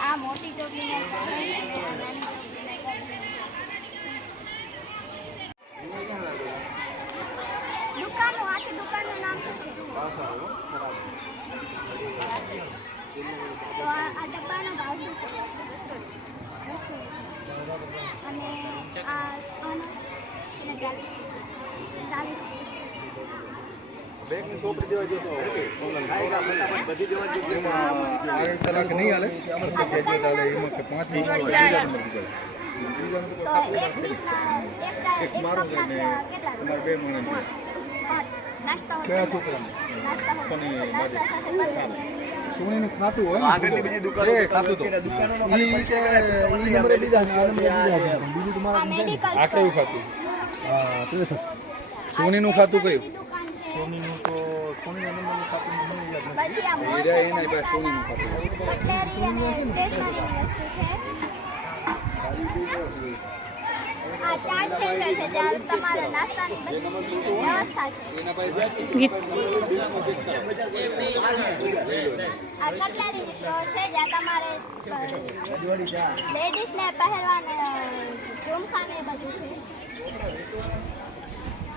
આ મોટી ચોકડી દુકાનો આખી દુકાનનું નામ શું છે? તો આ ડબ્બાનો ભાવ શું છે? અને આ 40 બેંકની ચોપડી દેવા જતો બધી દેવા જતો કલાક નહીં હાલે એમાં કે 5 મિનિટ તો એક ડીશના એક મારો કેટલા? તમારે બે મણ નાસ્તા સોનીનું ખાતું હોય આગળની બીજી દુકાન ખાતું તો ઈ કે ઈ નંબરે લીધા ને આ નંબરે લીધા બીજું તમારા આ કયું ખાતું? હા તો સોનીનું ખાતું કયું? સોનીનું તો સોનીના નંબરનું ખાતું મને યાદ નથી. પછી આ મોલ એના પાસે સોનીનું ખાતું કટલેરી અને સ્ટેશનરી વસ્તુ છે. આ ચાટ સેન્ટર છે જ્યાં તમારે નાસ્તાની બધી વ્યવસ્થા છે. આ કટલેરીની સ્ટોર છે જ્યાં તમારે લેડીઝને પહેરવાને ઝુમખા ને બધું છે.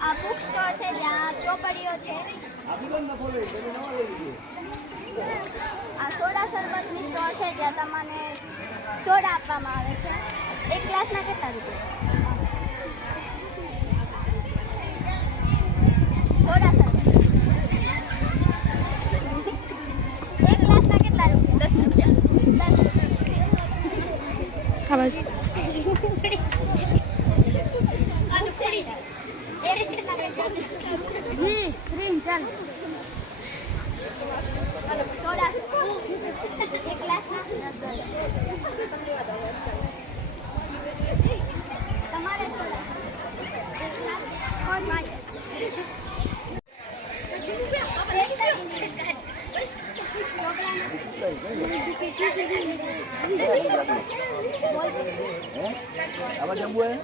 આ બુક સ્ટોર છે જ્યાં ચોપડીઓ છે. આ સોડા શરબતની સ્ટોર છે જ્યાં તમને સોડા આપવામાં આવે છે. એક ગ્લાસના કેટલા રૂપિયા? સોડા શરબત એક ગ્લાસના કેટલા રૂપિયા? 10 રૂપિયા. 10 ચાલો સોડા એક ગ્લાસના 10 તમારે સોડા એક ગ્લાસ કોણ માંગે? આવા જમવું હે